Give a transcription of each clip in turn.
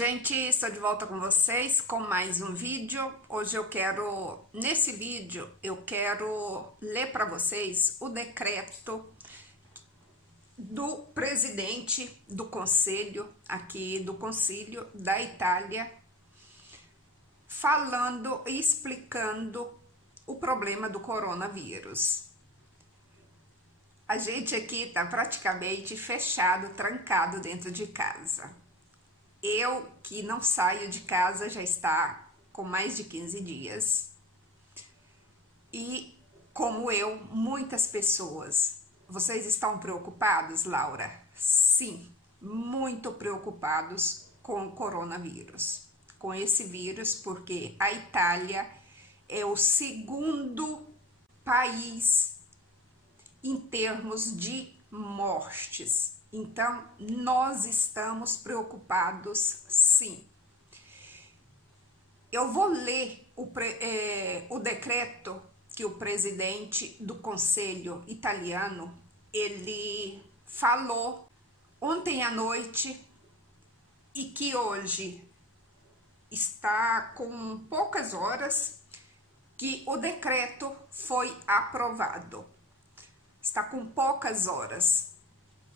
gente, estou de volta com vocês com mais um vídeo. Hoje nesse vídeo, eu quero ler para vocês o decreto do presidente do Conselho, do Concílio da Itália, falando e explicando o problema do coronavírus. A gente aqui tá praticamente fechado, trancado dentro de casa. Eu, que não saio de casa, já está com mais de 15 dias. E, como eu, muitas pessoas. Vocês estão preocupados, Laura? Sim, muito preocupados com o coronavírus. Com esse vírus, porque a Itália é o segundo país em termos de mortes. Então, nós estamos preocupados, sim. Eu vou ler o decreto que o presidente do Conselho italiano, ele falou ontem à noite e que hoje está com poucas horas que o decreto foi aprovado. Está com poucas horas.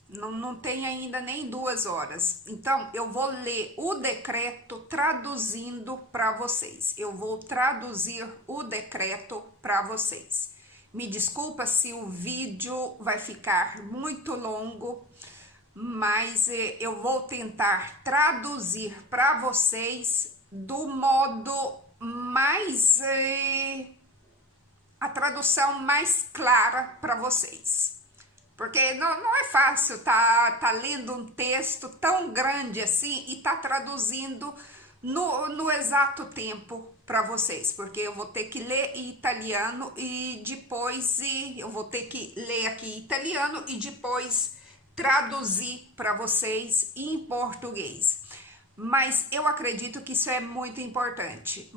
Não tem ainda nem 2 horas. Então, eu vou ler o decreto traduzindo para vocês. Eu vou traduzir o decreto para vocês. Me desculpa se o vídeo vai ficar muito longo, mas eu vou tentar traduzir para vocês do modo mais... a tradução mais clara para vocês. Porque não é fácil tá lendo um texto tão grande assim e tá traduzindo no exato tempo para vocês. Porque eu vou ter que ler em italiano e depois eu vou ter que ler aqui em italiano e depois traduzir para vocês em português. Mas eu acredito que isso é muito importante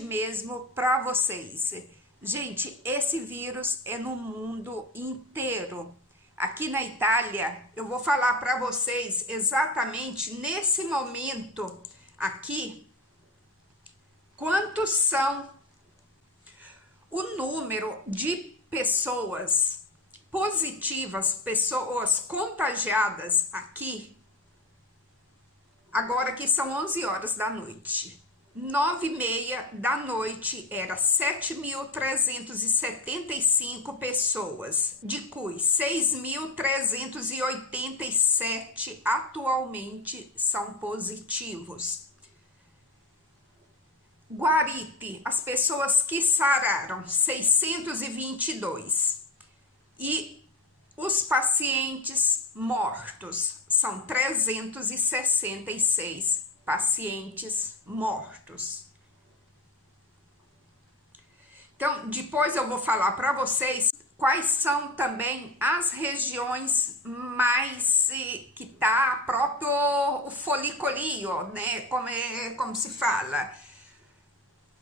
mesmo para vocês. Gente, esse vírus é no mundo inteiro. Aqui na Itália, eu vou falar para vocês exatamente nesse momento aqui, quantos são o número de pessoas positivas, pessoas contagiadas aqui. Agora que são 11 horas da noite. 9h30 da noite era 7.375 pessoas, de cui 6.387 atualmente são positivos. Guariti, as pessoas que sararam, 622. E os pacientes mortos são 366 pacientes mortos. Então, depois eu vou falar para vocês quais são também as regiões mais que tá próprio o folicolio, né? Como se fala.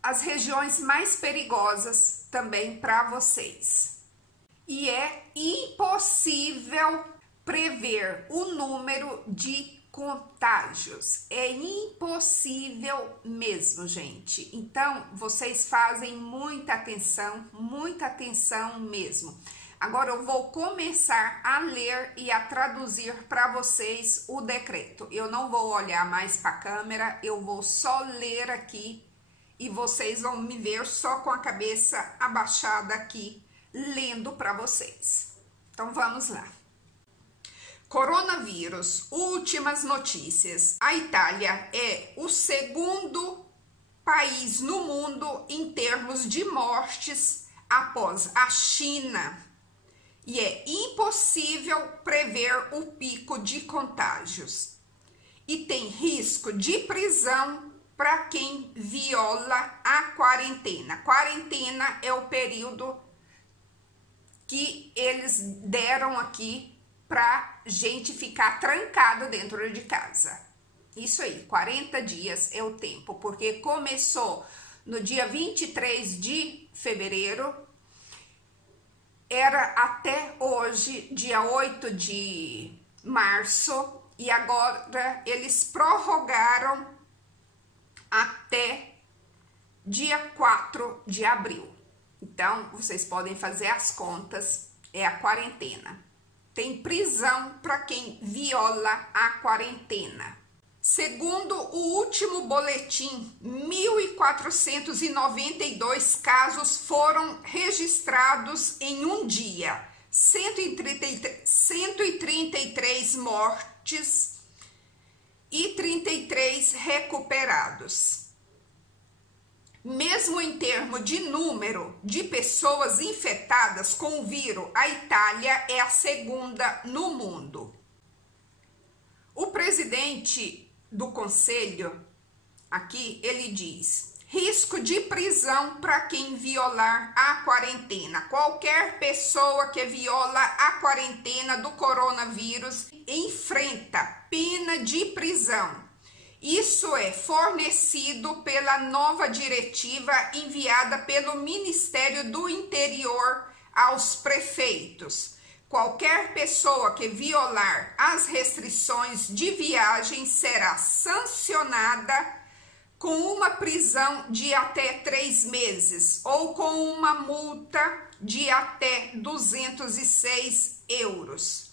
As regiões mais perigosas também para vocês. E é impossível prever o número de contágios. É impossível mesmo, gente. Então, vocês fazem muita atenção mesmo. Agora, eu vou começar a ler e a traduzir para vocês o decreto. Eu não vou olhar mais para a câmera, eu vou só ler aqui e vocês vão me ver só com a cabeça abaixada aqui, lendo para vocês. Então, vamos lá. Coronavírus, últimas notícias. A Itália é o segundo país no mundo em termos de mortes após a China. E é impossível prever o pico de contágios. E tem risco de prisão para quem viola a quarentena. Quarentena é o período que eles deram aqui para gente ficar trancado dentro de casa. Isso aí, 40 dias é o tempo, porque começou no dia 23 de fevereiro, era até hoje, dia 8 de março, e agora eles prorrogaram até dia 4 de abril. Então, vocês podem fazer as contas, é a quarentena. Tem prisão para quem viola a quarentena. Segundo o último boletim, 1.492 casos foram registrados em um dia, 133 mortes e 33 recuperados. Mesmo em termos de número de pessoas infectadas com o vírus, a Itália é a segunda no mundo. O presidente do conselho, aqui, ele diz: risco de prisão para quem violar a quarentena. Qualquer pessoa que viola a quarentena do coronavírus enfrenta pena de prisão. Isso é fornecido pela nova diretiva enviada pelo Ministério do Interior aos prefeitos. Qualquer pessoa que violar as restrições de viagem será sancionada com uma prisão de até 3 meses ou com uma multa de até 206 euros.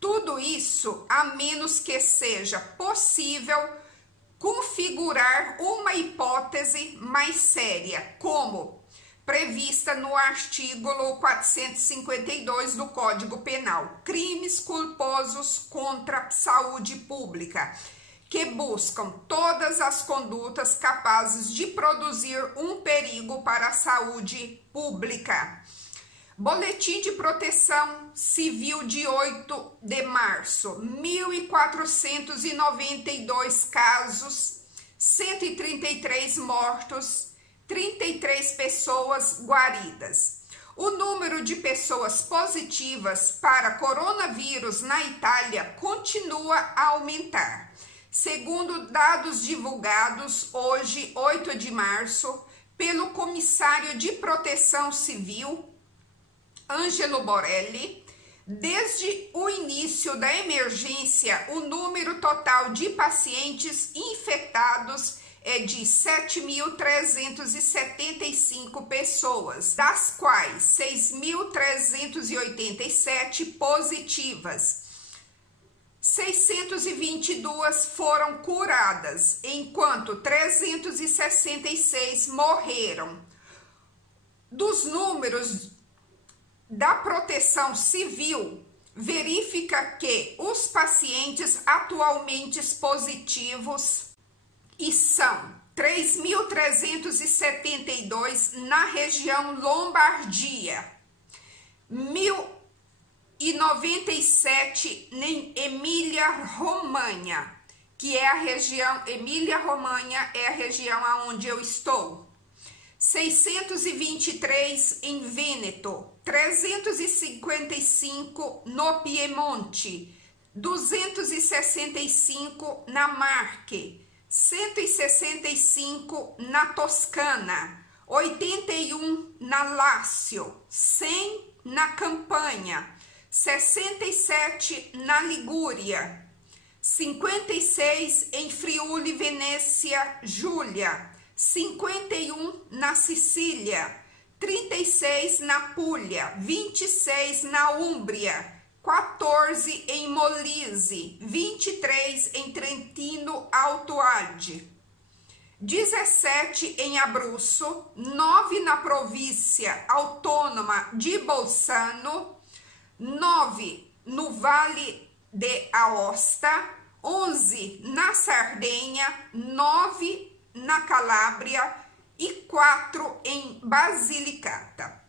Tudo isso a menos que seja possível configurar uma hipótese mais séria, como prevista no artigo 452 do Código Penal, crimes culposos contra a saúde pública, que buscam todas as condutas capazes de produzir um perigo para a saúde pública. Boletim de Proteção Civil de 8 de março, 1.492 casos, 133 mortos, 33 pessoas guaridas. O número de pessoas positivas para coronavírus na Itália continua a aumentar. Segundo dados divulgados hoje, 8 de março, pelo Comissário de Proteção Civil, Angelo Borelli, desde o início da emergência, o número total de pacientes infectados é de 7.375 pessoas, das quais 6.387 positivas. 622 foram curadas, enquanto 366 morreram. Dos números da Proteção Civil, verifica que os pacientes atualmente positivos são 3.372 na região Lombardia, 1.097 em Emília-Romanha, que é a região, Emília-Romanha é a região onde eu estou, 623 em Vêneto, 355 no Piemonte, 265 na Marche, 165 na Toscana, 81 na Lácio, 100 na Campanha, 67 na Ligúria, 56 em Friuli, Venécia, Giulia, 51 na Sicília, 36 na Puglia, 26 na Úmbria, 14 em Molise, 23 em Trentino Alto Adige, 17 em Abruzzo, 9 na província autônoma de Bolzano, 9 no Vale de Aosta, 11 na Sardenha, 9 na Calábria e 4 em Basilicata.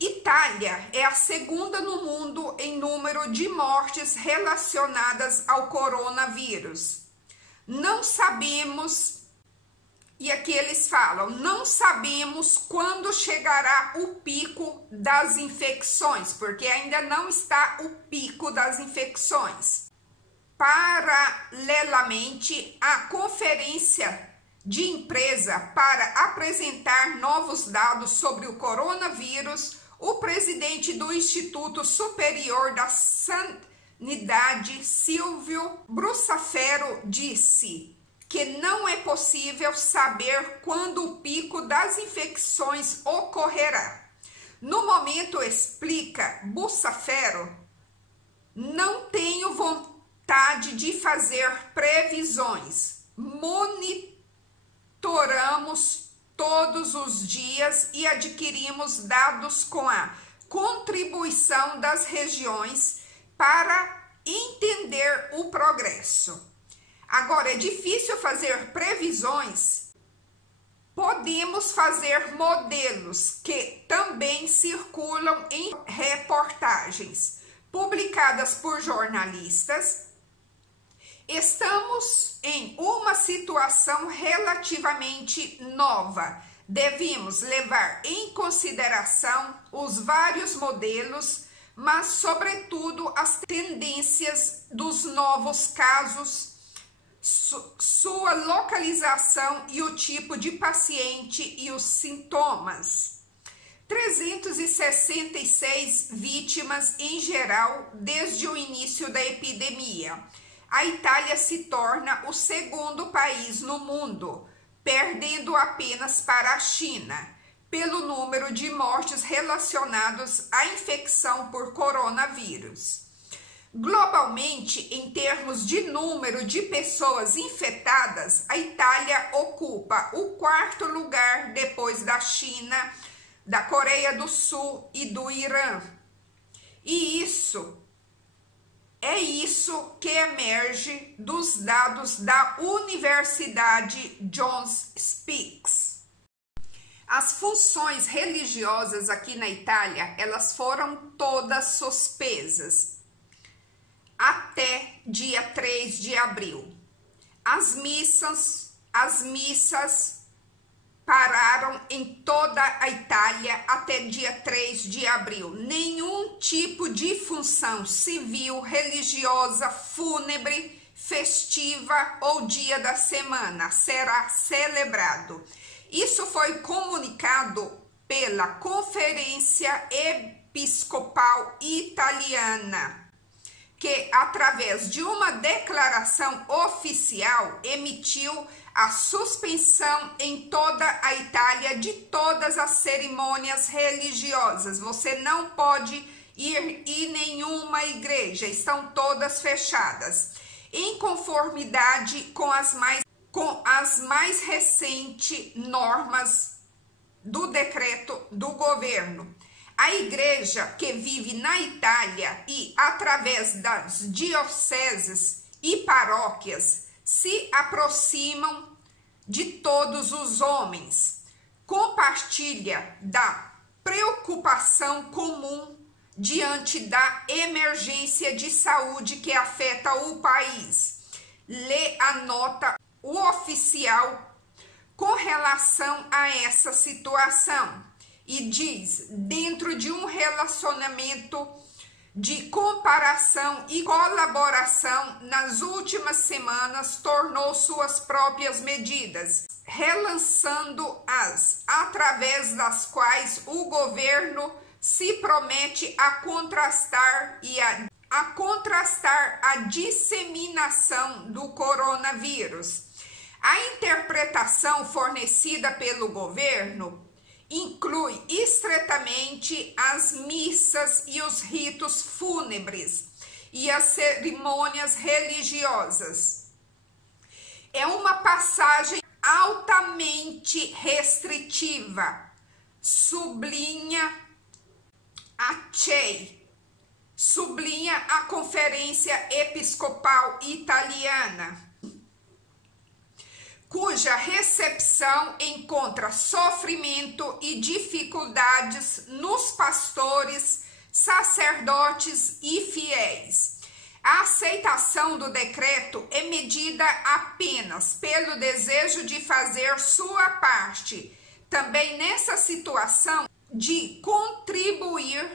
Itália é a segunda no mundo em número de mortes relacionadas ao coronavírus. Não sabemos, e aqui eles falam, não sabemos quando chegará o pico das infecções, porque ainda não está o pico das infecções. Paralelamente, a conferência de empresa para apresentar novos dados sobre o coronavírus, o presidente do Instituto Superior da Sanidade Silvio Brussafero disse que não é possível saber quando o pico das infecções ocorrerá. No momento, explica Brussafero, não tenho vontade de fazer previsões. Monitoramos todos os dias e adquirimos dados com a contribuição das regiões para entender o progresso. Agora, é difícil fazer previsões. Podemos fazer modelos que também circulam em reportagens publicadas por jornalistas. Estamos em uma situação relativamente nova. Devemos levar em consideração os vários modelos, mas, sobretudo, as tendências dos novos casos, sua localização e o tipo de paciente e os sintomas. 366 vítimas em geral desde o início da epidemia. A Itália se torna o segundo país no mundo, perdendo apenas para a China, pelo número de mortes relacionadas à infecção por coronavírus. Globalmente, em termos de número de pessoas infectadas, a Itália ocupa o quarto lugar depois da China, da Coreia do Sul e do Irã. E isso que emerge dos dados da Universidade Johns Hopkins. As funções religiosas aqui na Itália, elas foram todas suspensas até dia 3 de abril. As missas pararam em toda a Itália até dia 3 de abril. Nenhum tipo de função civil, religiosa, fúnebre, festiva ou dia da semana será celebrado. Isso foi comunicado pela Conferência Episcopal Italiana, que, através de uma declaração oficial, emitiu a suspensão em toda a Itália de todas as cerimônias religiosas. Você não pode ir em nenhuma igreja, estão todas fechadas, em conformidade com as mais recentes normas do decreto do governo. A igreja que vive na Itália e, através das dioceses e paróquias, se aproximam de todos os homens, compartilha da preocupação comum diante da emergência de saúde que afeta o país. Lê a nota oficial com relação a essa situação. E diz, dentro de um relacionamento de comparação e colaboração, nas últimas semanas tornou suas próprias medidas, relançando-as, através das quais o governo se promete a contrastar a disseminação do coronavírus. A interpretação fornecida pelo governo inclui estreitamente as missas e os ritos fúnebres e as cerimônias religiosas. É uma passagem altamente restritiva, sublinha a CEI, sublinha a Conferência Episcopal Italiana, cuja recepção encontra sofrimento e dificuldades nos pastores, sacerdotes e fiéis. A aceitação do decreto é medida apenas pelo desejo de fazer sua parte, também nessa situação de contribuir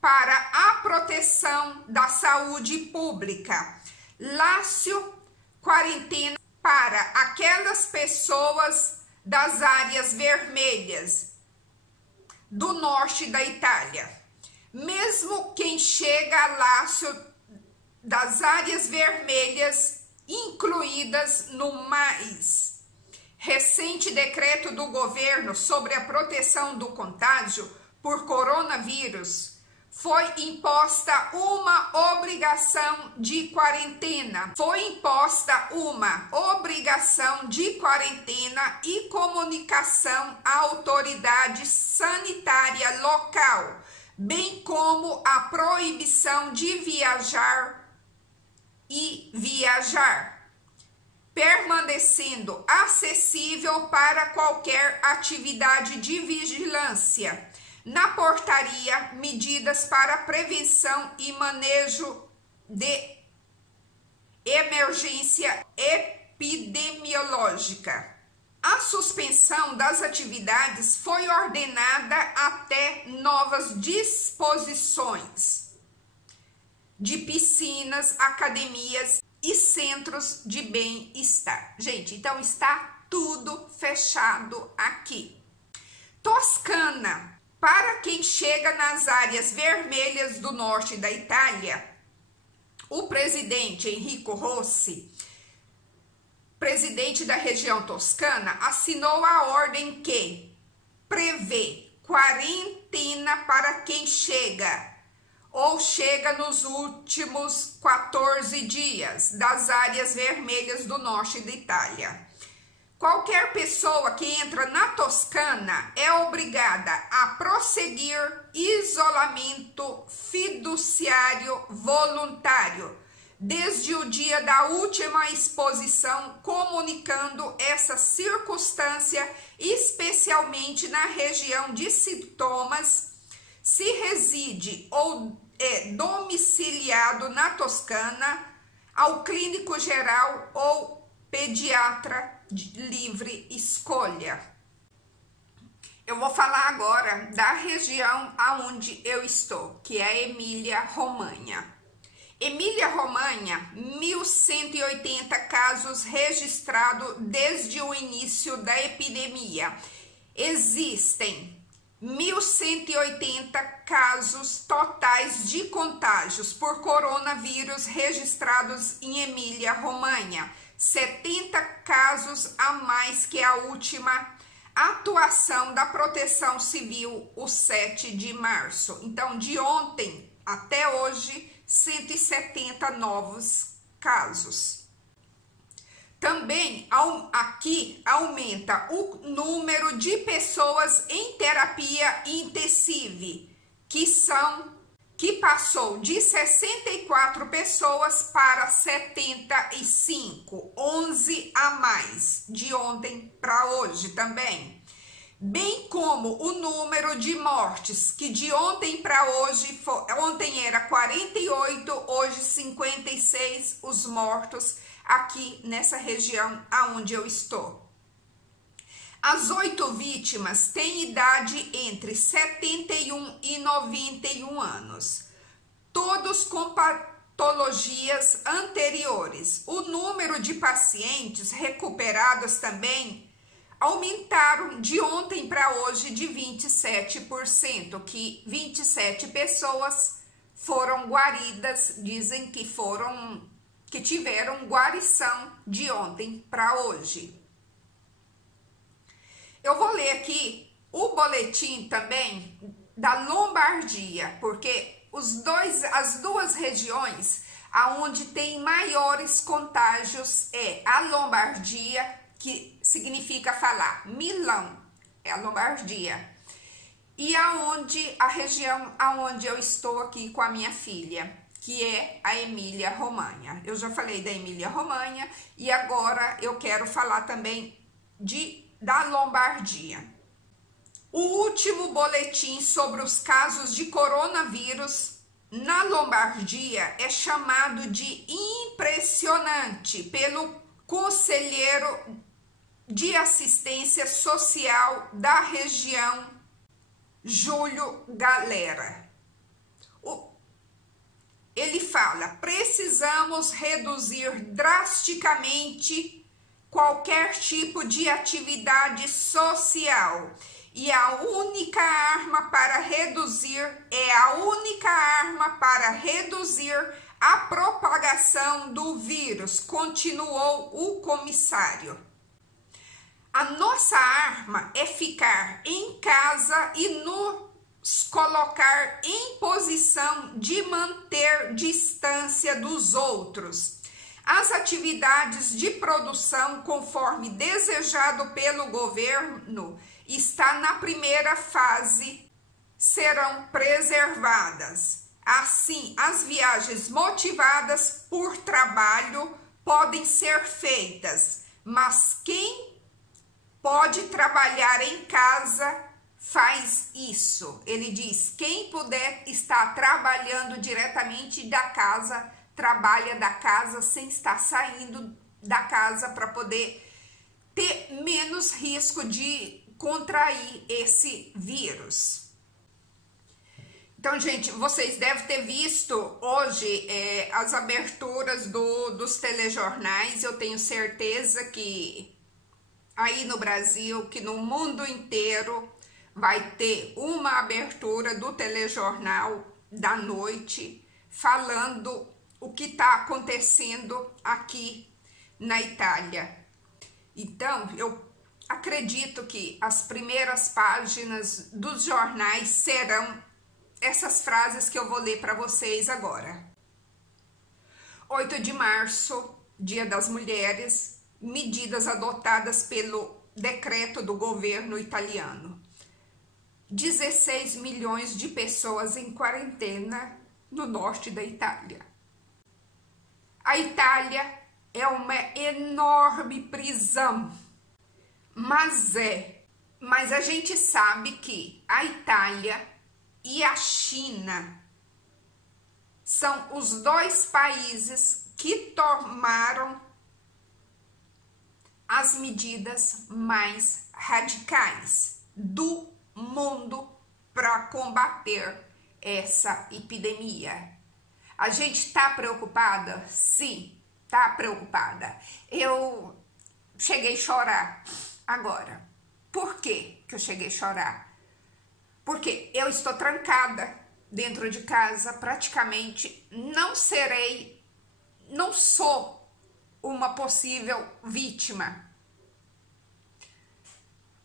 para a proteção da saúde pública. Lácio, quarentena para aquelas pessoas das áreas vermelhas do norte da Itália. Mesmo quem chega a Lácio das áreas vermelhas incluídas no mais recente decreto do governo sobre a proteção do contágio por coronavírus, foi imposta uma obrigação de quarentena. Foi imposta uma obrigação de quarentena e comunicação à autoridade sanitária local, bem como a proibição de viajar e viajar, permanecendo acessível para qualquer atividade de vigilância. Na portaria, medidas para prevenção e manejo de emergência epidemiológica. A suspensão das atividades foi ordenada até novas disposições de piscinas, academias e centros de bem-estar. Gente, então está tudo fechado aqui. Toscana. Para quem chega nas áreas vermelhas do norte da Itália, o presidente Enrico Rossi, presidente da região toscana, assinou a ordem que prevê quarentena para quem chega ou chega nos últimos 14 dias das áreas vermelhas do norte da Itália. Qualquer pessoa que entra na Toscana é obrigada a prosseguir isolamento fiduciário voluntário desde o dia da última exposição, comunicando essa circunstância especialmente na região de sintomas, se reside ou é domiciliado na Toscana, ao clínico geral ou pediatra de livre escolha. Eu vou falar agora da região aonde eu estou, que é a Emília-Romanha. Emília-Romanha, 1.180 casos registrados desde o início da epidemia. Existem 1.180 casos totais de contágios por coronavírus registrados em Emília-Romanha. 70 casos a mais que a última atuação da Proteção Civil, o 7 de março. Então, de ontem até hoje, 170 novos casos. Também aqui aumenta o número de pessoas em terapia intensiva, que passou de 64 pessoas para 75, 11 a mais de ontem para hoje também. Bem como o número de mortes, que de ontem para hoje, ontem era 48, hoje 56 os mortos aqui nessa região aonde eu estou. As 8 vítimas têm idade entre 71 e 91 anos, todos com patologias anteriores. O número de pacientes recuperados também aumentaram de ontem para hoje de 27%, que 27 pessoas foram guaridas, dizem que tiveram guarição de ontem para hoje. Eu vou ler aqui o boletim também da Lombardia, porque as duas regiões aonde tem maiores contágios é a Lombardia, que significa falar Milão, é a Lombardia, e a região aonde eu estou aqui com a minha filha, que é a Emília-Romanha. Eu já falei da Emília-Romanha e agora eu quero falar também da Lombardia. O último boletim sobre os casos de coronavírus na Lombardia é chamado de impressionante pelo conselheiro de assistência social da região, Júlio Galera. Ele fala: precisamos reduzir drasticamente qualquer tipo de atividade social e a única arma para reduzir a propagação do vírus, continuou o comissário. A nossa arma é ficar em casa e nos colocar em posição de manter distância dos outros. As atividades de produção, conforme desejado pelo governo, está na primeira fase, serão preservadas. Assim, as viagens motivadas por trabalho podem ser feitas, mas quem pode trabalhar em casa faz isso. Ele diz: quem puder estar trabalhando diretamente da casa, trabalha da casa sem estar saindo da casa para poder ter menos risco de contrair esse vírus. Então, gente, vocês devem ter visto hoje as aberturas dos telejornais. Eu tenho certeza que aí no Brasil, que no mundo inteiro, vai ter uma abertura do telejornal da noite falando o que está acontecendo aqui na Itália. Então, eu acredito que as primeiras páginas dos jornais serão essas frases que eu vou ler para vocês agora. 8 de março, Dia das Mulheres, medidas adotadas pelo decreto do governo italiano. 16 milhões de pessoas em quarentena no norte da Itália. A Itália é uma enorme prisão, mas a gente sabe que a Itália e a China são os dois países que tomaram as medidas mais radicais do mundo para combater essa epidemia. A gente está preocupada? Sim, está preocupada. Eu cheguei a chorar agora. Por que eu cheguei a chorar? Porque eu estou trancada dentro de casa, praticamente não sou uma possível vítima,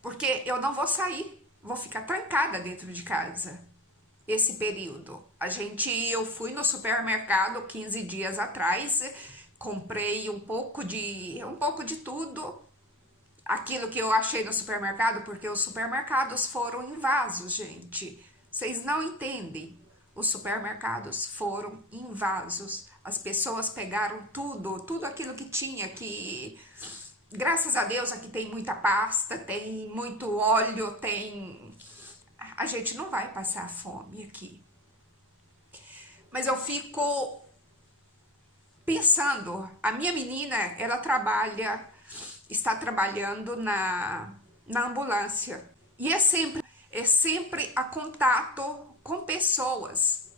porque eu não vou sair, vou ficar trancada dentro de casa esse período. Eu fui no supermercado 15 dias atrás, comprei um pouco de tudo, aquilo que eu achei no supermercado, porque os supermercados foram invasos, gente. Vocês não entendem. Os supermercados foram invasos. As pessoas pegaram tudo aquilo que tinha, que graças a Deus aqui tem muita pasta, tem muito óleo, a gente não vai passar fome aqui. Mas eu fico pensando, a minha menina, ela está trabalhando na ambulância, e é sempre a contato com pessoas.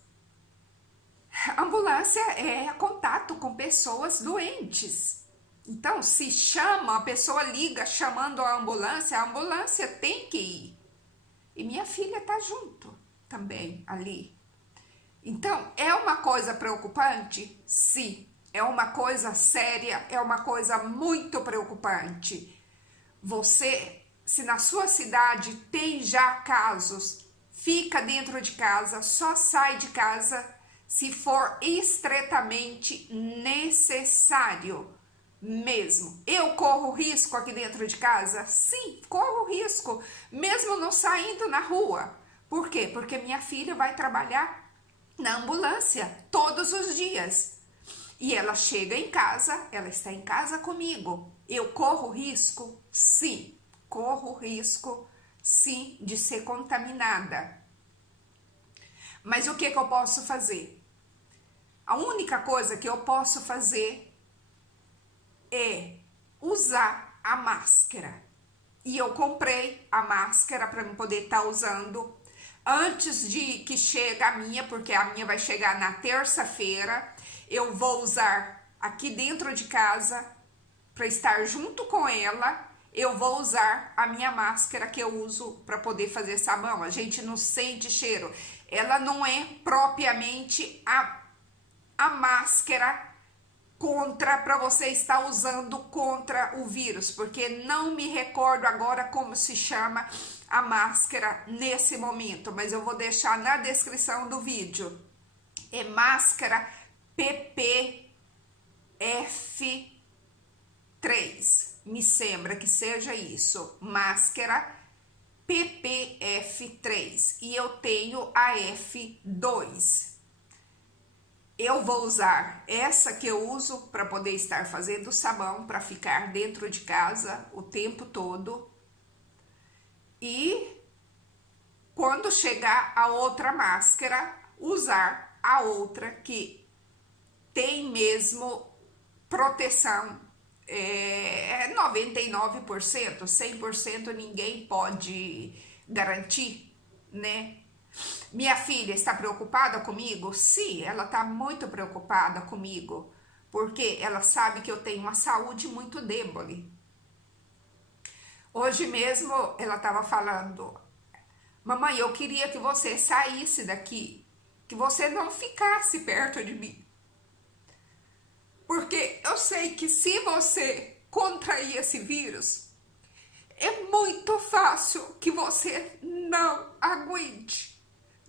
A ambulância é contato com pessoas doentes. Então, se chama, a pessoa liga chamando a ambulância tem que ir. E minha filha tá junto também ali. Então, é uma coisa preocupante? Sim. É uma coisa séria, é uma coisa muito preocupante. Você, se na sua cidade tem já casos, fica dentro de casa, só sai de casa se for estritamente necessário mesmo. Eu corro risco aqui dentro de casa? Sim, corro risco, mesmo não saindo na rua. Por quê? Porque minha filha vai trabalhar na ambulância todos os dias. E ela chega em casa, ela está em casa comigo. Eu corro risco? Sim, corro risco, sim, de ser contaminada. Mas o que eu posso fazer? A única coisa que eu posso fazer é usar a máscara. E eu comprei a máscara para eu poder estar usando antes de que chegue a minha, porque a minha vai chegar na terça-feira. Eu vou usar aqui dentro de casa para estar junto com ela. Eu vou usar a minha máscara que eu uso para poder fazer sabão. A gente não sente cheiro. Ela não é propriamente a a máscara para você estar usando contra o vírus, porque não me recordo agora como se chama a máscara nesse momento, mas eu vou deixar na descrição do vídeo. É máscara PPF3, me sembra que seja isso, máscara PPF3, e eu tenho a F2. Eu vou usar essa que eu uso para poder estar fazendo sabão, para ficar dentro de casa o tempo todo. E quando chegar a outra máscara, usar a outra que tem mesmo proteção. 99%, 100% ninguém pode garantir, né? Minha filha está preocupada comigo? Sim, ela está muito preocupada comigo, porque ela sabe que eu tenho uma saúde muito débil. Hoje mesmo ela estava falando: mamãe, eu queria que você saísse daqui, que você não ficasse perto de mim, porque eu sei que se você contrair esse vírus, é muito fácil que você não aguente.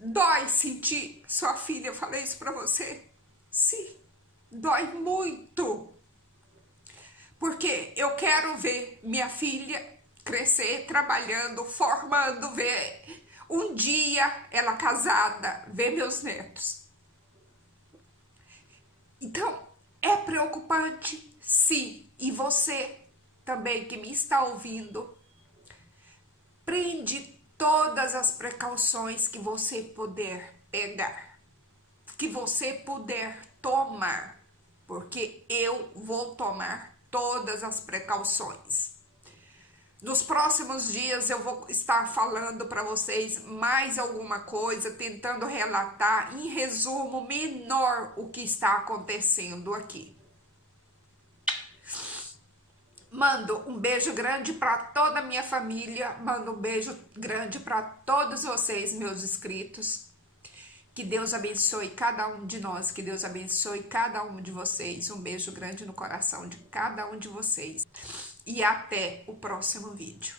Dói sentir sua filha, eu falei isso pra você? Sim, dói muito. Porque eu quero ver minha filha crescer, trabalhando, formando, ver um dia ela casada, ver meus netos. Então, é preocupante, sim. E você também que me está ouvindo, prende todas as precauções que você puder pegar, que você puder tomar, porque eu vou tomar todas as precauções. Nos próximos dias eu vou estar falando para vocês mais alguma coisa, tentando relatar em resumo menor o que está acontecendo aqui. Mando um beijo grande para toda a minha família, mando um beijo grande para todos vocês, meus inscritos. Que Deus abençoe cada um de nós, que Deus abençoe cada um de vocês. Um beijo grande no coração de cada um de vocês. E até o próximo vídeo.